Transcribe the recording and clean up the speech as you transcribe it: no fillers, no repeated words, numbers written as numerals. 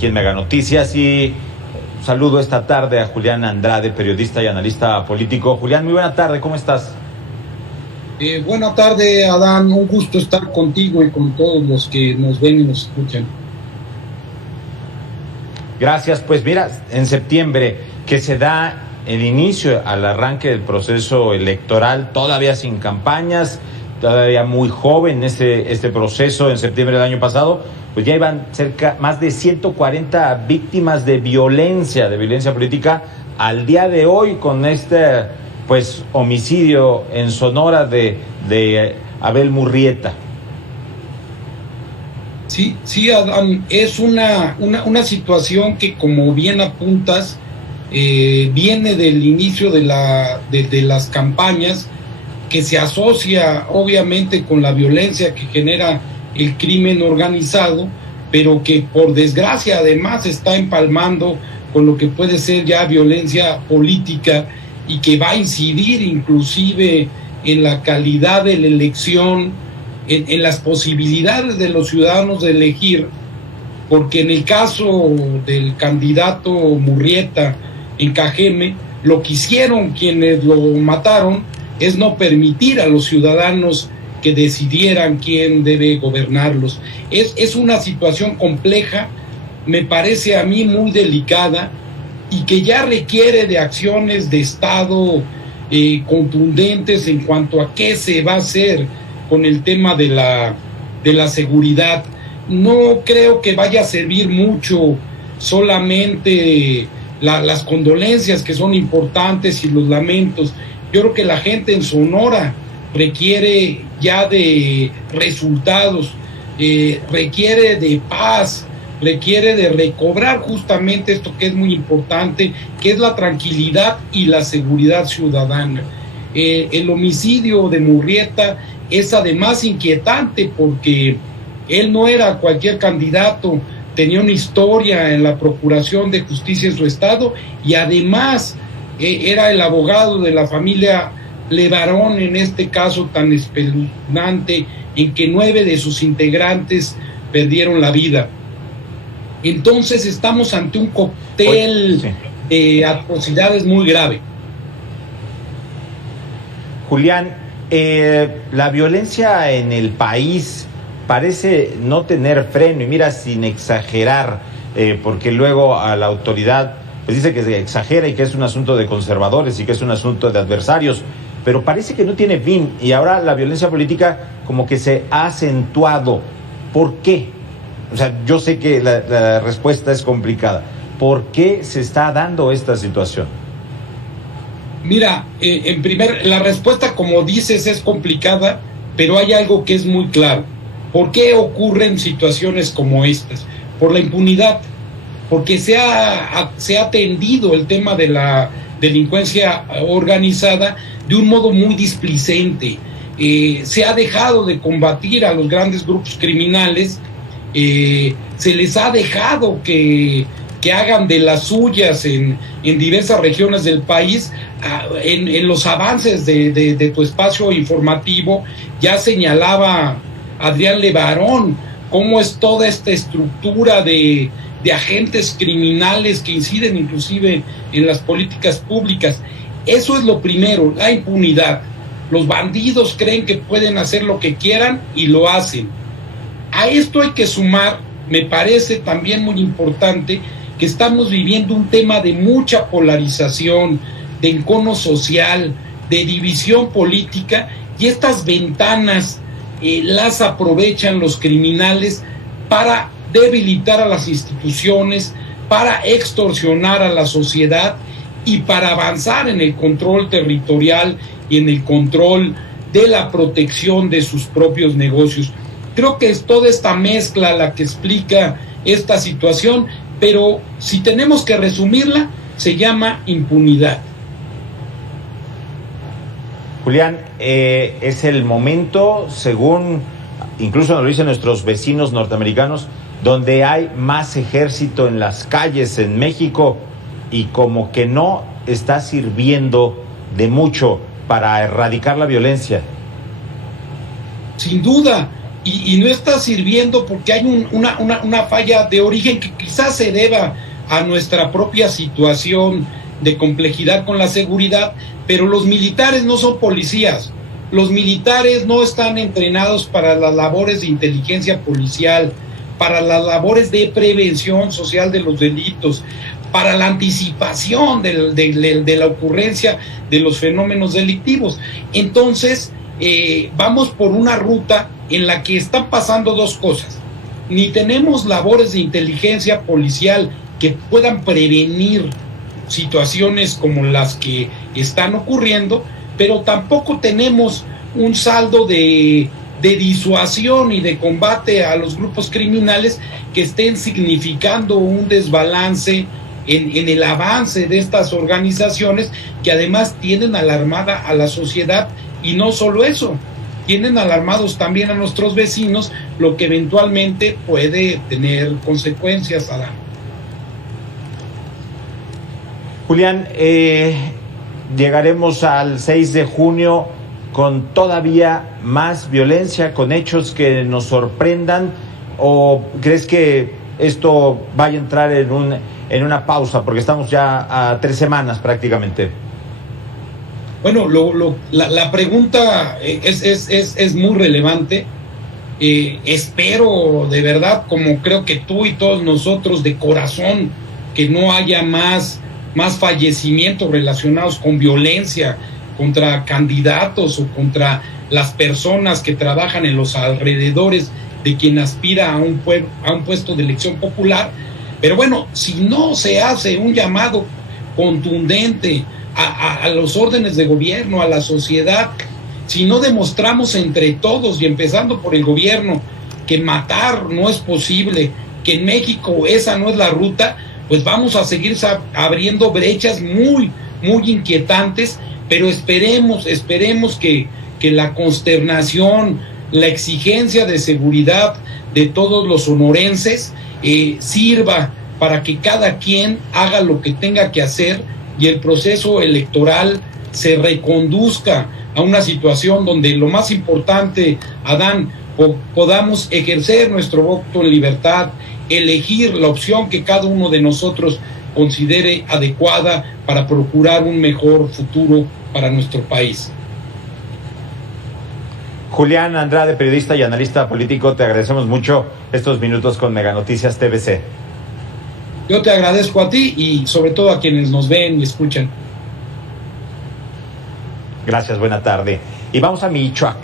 aquí en Mega Noticias, y saludo esta tarde a Julián Andrade, periodista y analista político. Julián, muy buena tarde, ¿cómo estás? Buena tarde, Adán, un gusto estar contigo y con todos los que nos ven y nos escuchan. Gracias, pues mira, en septiembre que se da el inicio al arranque del proceso electoral, todavía sin campañas, todavía muy joven este proceso. En septiembre del año pasado, pues ya iban más de 140 víctimas de violencia política. Al día de hoy, con pues homicidio en Sonora de Abel Murrieta. Sí, Adán, es una situación que, como bien apuntas, viene del inicio de las campañas, que se asocia obviamente con la violencia que genera el crimen organizado, pero que por desgracia además está empalmando con lo que puede ser ya violencia política y que va a incidir inclusive en la calidad de la elección, en las posibilidades de los ciudadanos de elegir, porque en el caso del candidato Murrieta en Cajeme, lo que hicieron quienes lo mataron es no permitir a los ciudadanos que decidieran quién debe gobernarlos. Es una situación compleja, me parece a mí muy delicada, y que ya requiere de acciones de Estado contundentes en cuanto a qué se va a hacer con el tema de la seguridad. No creo que vaya a servir mucho solamente las condolencias, que son importantes, y los lamentos. Yo creo que la gente en Sonora requiere ya de resultados, requiere de paz, requiere de recobrar justamente esto que es muy importante, que es la tranquilidad y la seguridad ciudadana. El homicidio de Murrieta es además inquietante porque él no era cualquier candidato, tenía una historia en la Procuración de Justicia en su estado, y además era el abogado de la familia Levarón, en este caso tan espeluznante, en que 9 de sus integrantes perdieron la vida. Entonces estamos ante un cóctel de atrocidades muy grave. Julián, la violencia en el país parece no tener freno, y mira, sin exagerar, porque luego a la autoridad pues dice que se exagera y que es un asunto de conservadores y que es un asunto de adversarios, pero parece que no tiene fin, y ahora la violencia política como que se ha acentuado. ¿Por qué? O sea, yo sé que la respuesta es complicada. ¿Por qué se está dando esta situación? Mira, la respuesta, como dices, es complicada, pero hay algo que es muy claro. ¿Por qué ocurren situaciones como estas? Por la impunidad, porque se ha atendido el tema de la delincuencia organizada de un modo muy displicente. Se ha dejado de combatir a los grandes grupos criminales, se les ha dejado que hagan de las suyas en diversas regiones del país. En los avances de tu espacio informativo ya señalaba Adrián Levarón cómo es toda esta estructura de agentes criminales que inciden inclusive en las políticas públicas. Eso es lo primero, la impunidad. Los bandidos creen que pueden hacer lo que quieran y lo hacen. A esto hay que sumar, me parece también muy importante, que estamos viviendo un tema de mucha polarización, de encono social, de división política, y estas ventanas las aprovechan los criminales para debilitar a las instituciones, para extorsionar a la sociedad y para avanzar en el control territorial y en el control de la protección de sus propios negocios. Creo que es toda esta mezcla la que explica esta situación, pero si tenemos que resumirla, se llama impunidad. Julián, es el momento, según incluso nos lo dicen nuestros vecinos norteamericanos, donde hay más ejército en las calles en México, y como que no está sirviendo de mucho para erradicar la violencia. Sin duda, y no está sirviendo porque hay una falla de origen que quizás se deba a nuestra propia situación de complejidad con la seguridad, pero los militares no son policías, los militares no están entrenados para las labores de inteligencia policial, para las labores de prevención social de los delitos, para la anticipación de la ocurrencia de los fenómenos delictivos. Entonces, vamos por una ruta en la que están pasando dos cosas. Ni tenemos labores de inteligencia policial que puedan prevenir situaciones como las que están ocurriendo, pero tampoco tenemos un saldo de disuasión y de combate a los grupos criminales que estén significando un desbalance en el avance de estas organizaciones que además tienen alarmada a la sociedad, y no solo eso, tienen alarmados también a nuestros vecinos, lo que eventualmente puede tener consecuencias, Adán. Julián, llegaremos al 6 de junio con todavía más violencia, con hechos que nos sorprendan, ¿o crees que esto vaya a entrar en una pausa? Porque estamos ya a 3 semanas prácticamente. Bueno, la pregunta es muy relevante. Espero de verdad, como creo que tú y todos nosotros de corazón, que no haya más fallecimientos relacionados con violencia contra candidatos o contra las personas que trabajan en los alrededores de quien aspira a un puesto de elección popular. Pero bueno, si no se hace un llamado contundente a los órdenes de gobierno, a la sociedad, si no demostramos entre todos y empezando por el gobierno que matar no es posible, que en México esa no es la ruta, pues vamos a seguir abriendo brechas muy, muy inquietantes, pero esperemos que la consternación, la exigencia de seguridad de todos los sonorenses sirva para que cada quien haga lo que tenga que hacer y el proceso electoral se reconduzca a una situación donde lo más importante, Adán, podamos ejercer nuestro voto en libertad, elegir la opción que cada uno de nosotros considere adecuada para procurar un mejor futuro para nuestro país. Julián Andrade, periodista y analista político, te agradecemos mucho estos minutos con Mega Noticias TVC. Yo te agradezco a ti y sobre todo a quienes nos ven y escuchan. Gracias, buena tarde. Y vamos a Michoacán.